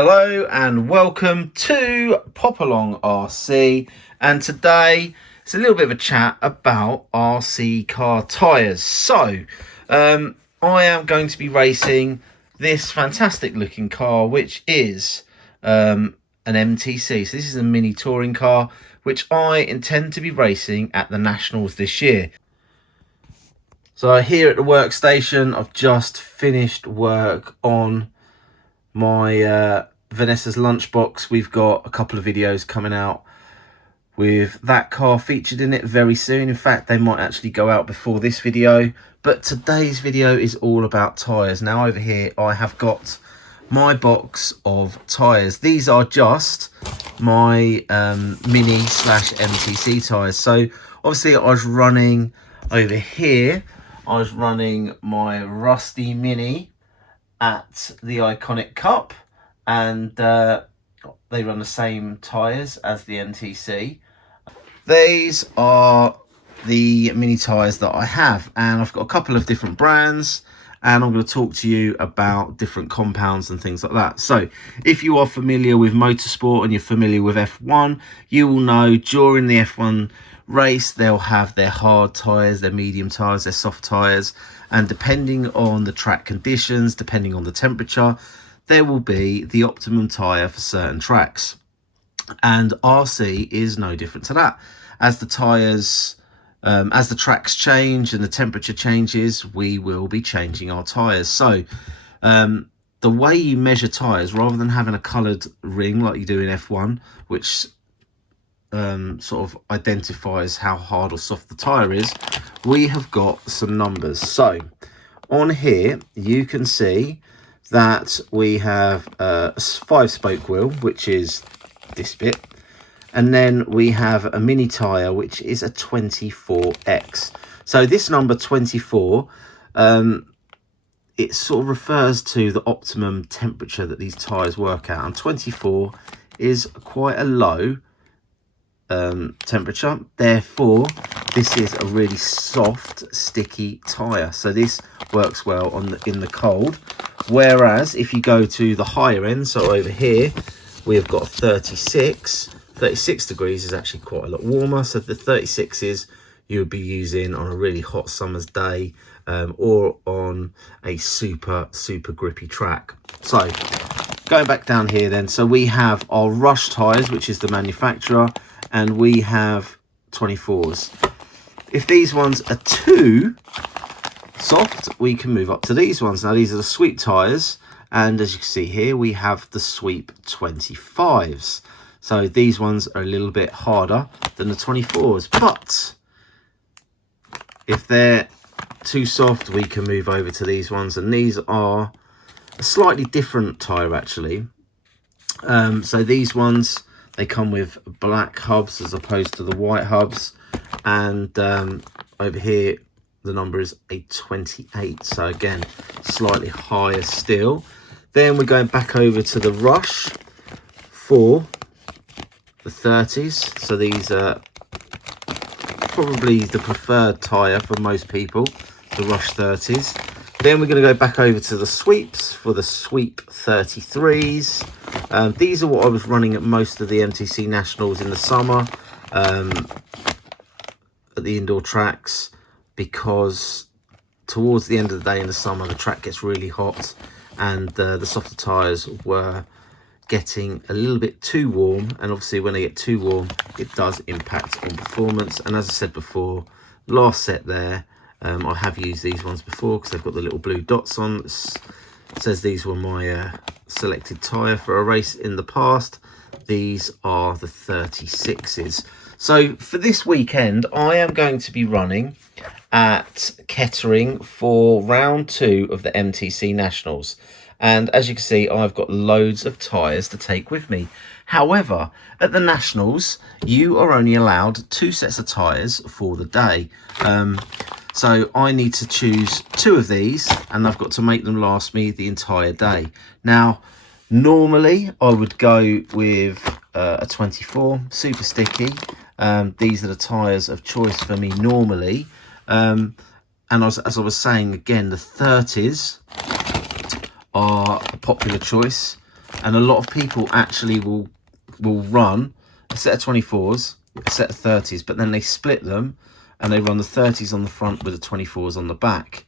Hello and welcome to Pop Along RC, and today it's a little bit of a chat about RC car tyres. So I am going to be racing this fantastic looking car, which is an MTC. So this is a mini touring car which I intend to be racing at the Nationals this year. So here at the workstation, I've just finished work on my Vanessa's lunchbox. We've got a couple of videos coming out with that car featured in it very soon. In fact, they might actually go out before this video, but today's video is all about tyres. Now over here I have got my box of tyres. These are just my mini slash MTC tyres. So obviously I was running over here, I was running my Rusty Mini at the Iconic Cup, and they run the same tyres as the MTC. These are the mini tyres that I have, and I've got a couple of different brands, and I'm going to talk to you about different compounds and things like that. So if you are familiar with motorsport and you're familiar with F1, you will know during the F1 race they'll have their hard tyres, their medium tyres, their soft tyres, and depending on the track conditions, depending on the temperature, there will be the optimum tyre for certain tracks. And RC is no different to that. As the tyres, as the tracks change and the temperature changes, we will be changing our tyres. So the way you measure tyres, rather than having a coloured ring like you do in F1, which sort of identifies how hard or soft the tyre is, we have got some numbers. So on here you can see that we have a 5-spoke wheel, which is this bit, and then we have a mini tyre which is a 24X. So this number 24, it sort of refers to the optimum temperature that these tyres work at, and 24 is quite a low temperature. Therefore this is a really soft, sticky tyre, so this works well in the cold. Whereas if you go to the higher end, so over here we have got 36 degrees is actually quite a lot warmer, so the 36s you would be using on a really hot summer's day, or on a super grippy track. So going back down here then, so we have our Rush tyres, which is the manufacturer, and we have 24s. If these ones are too soft, we can move up to these ones. Now these are the Sweep tyres, and as you can see here we have the Sweep 25s. So these ones are a little bit harder than the 24s, but if they're too soft we can move over to these ones, and these are a slightly different tyre actually. So these ones, they come with black hubs as opposed to the white hubs, and over here the number is a 28, so again slightly higher still. Then we're going back over to the Rush for the 30s. So these are probably the preferred tyre for most people, the Rush 30s. Then we're going to go back over to the Sweeps for the Sweep 33s. These are what I was running at most of the MTC Nationals in the summer, at the indoor tracks, because towards the end of the day in the summer the track gets really hot, and the softer tyres were getting a little bit too warm, and obviously when they get too warm it does impact on performance. And as I said before, last set there, I have used these ones before because they've got the little blue dots on. It says these were my selected tyre for a race in the past. These are the 36s. So for this weekend I am going to be running at Kettering for round 2 of the MTC Nationals, and as you can see I've got loads of tyres to take with me. However, at the Nationals you are only allowed 2 sets of tyres for the day, so I need to choose 2 of these, and I've got to make them last me the entire day. Now normally I would go with a 24, super sticky. These are the tyres of choice for me normally, and as I was saying again, the 30s are a popular choice and a lot of people actually will run a set of 24s, a set of 30s, but then they split them and they run the 30s on the front with the 24s on the back.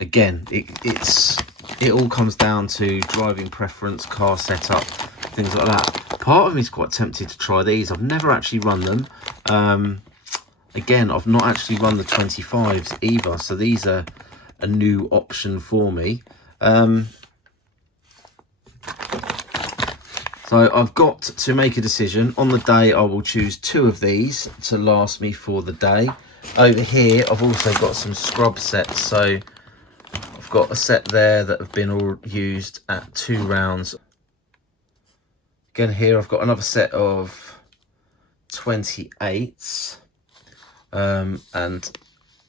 Again, it all comes down to driving preference, car setup, things like that. Part of me is quite tempted to try these. I've never actually run them. Again, I've not actually run the 25s either, so these are a new option for me. So I've got to make a decision. On the day, I will choose 2 of these to last me for the day. Over here, I've also got some scrub sets. So I've got a set there that have been all used at 2 rounds. Again, here I've got another set of 28s. And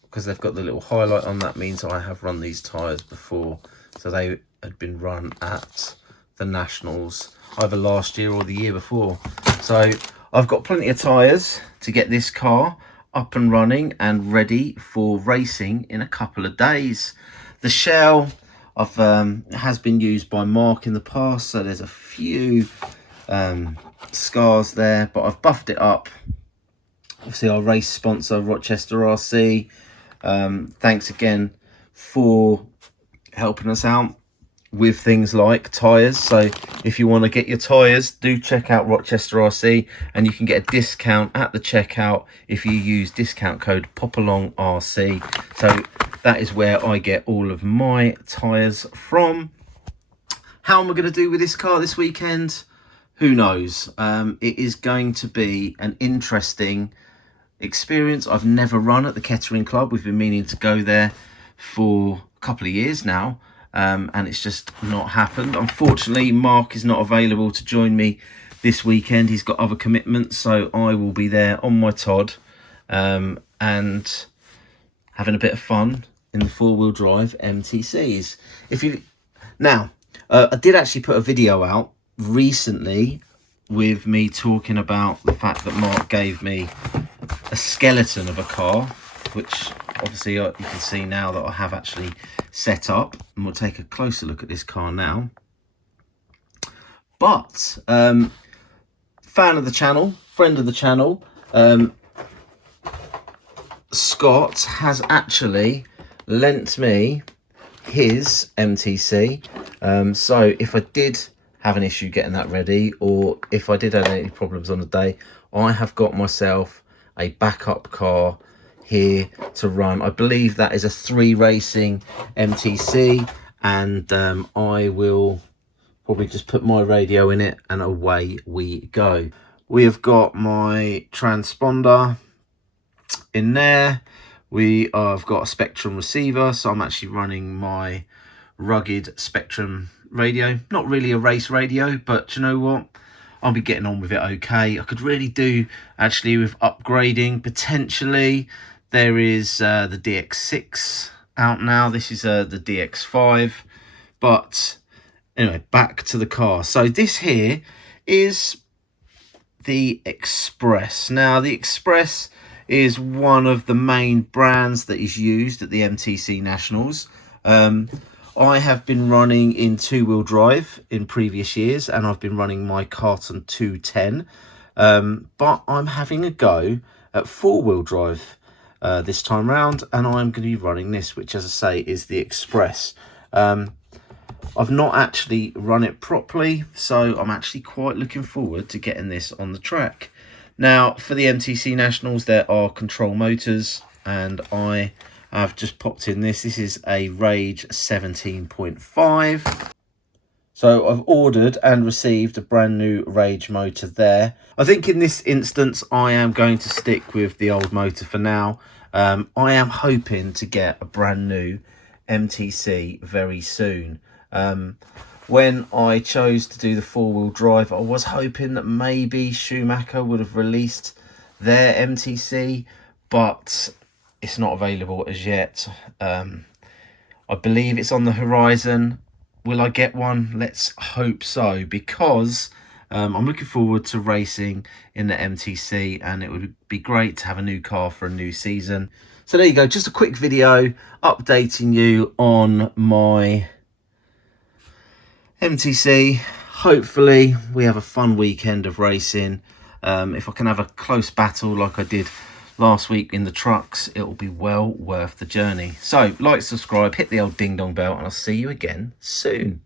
because they've got the little highlight on, that means I have run these tyres before. So they had been run at the Nationals either last year or the year before. So I've got plenty of tyres to get this car up and running and ready for racing in a couple of days. The shell has been used by Mark in the past, so there's a few scars there, but I've buffed it up. Obviously our race sponsor, Rochester RC, thanks again for helping us out with things like tyres. So if you want to get your tyres, do check out Rochester RC, and you can get a discount at the checkout if you use discount code POPALONGRC. So that is where I get all of my tyres from. How am I going to do with this car this weekend? Who knows? It is going to be an interesting experience. I've never run at the Kettering Club. We've been meaning to go there for a couple of years now, and it's just not happened. Unfortunately, Mark is not available to join me this weekend. He's got other commitments, so I will be there on my Todd and having a bit of fun in the 4-wheel drive MTCs. I did actually put a video out recently with me talking about the fact that Mark gave me a skeleton of a car, which obviously you can see now that I have actually set up, and we'll take a closer look at this car now. But fan of the channel, friend of the channel, Scott has actually lent me his MTC. So if I did have an issue getting that ready, or if I did have any problems on the day, I have got myself a backup car here to run. I believe that is a 3 racing MTC, and I will probably just put my radio in it and away we go. We have got my transponder in there. I've got a Spectrum receiver, so I'm actually running my rugged Spectrum radio. Not really a race radio, but you know what, I'll be getting on with it okay. I could really do actually with upgrading potentially. There is the DX6 out now. This is the DX5. But anyway, back to the car. So this here is the Express. Now the Express is one of the main brands that is used at the MTC Nationals. I have been running in 2-wheel drive in previous years, and I've been running my Carten 210, but I'm having a go at 4-wheel drive this time round, and I'm going to be running this, which, as I say, is the Express. I've not actually run it properly, so I'm actually quite looking forward to getting this on the track. Now, for the MTC Nationals, there are control motors, and I've just popped in this. This is a Rage 17.5. So I've ordered and received a brand new Rage motor there. I think in this instance, I am going to stick with the old motor for now. I am hoping to get a brand new MTC very soon. When I chose to do the 4-wheel drive, I was hoping that maybe Schumacher would have released their MTC, but it's not available as yet. I believe it's on the horizon. Will I get one? Let's hope so, because I'm looking forward to racing in the MTC, and it would be great to have a new car for a new season. So there you go, just a quick video updating you on my MTC. Hopefully we have a fun weekend of racing. If I can have a close battle like I did last week in the trucks, it will be well worth the journey. So like, subscribe, hit the old ding dong bell, and I'll see you again soon.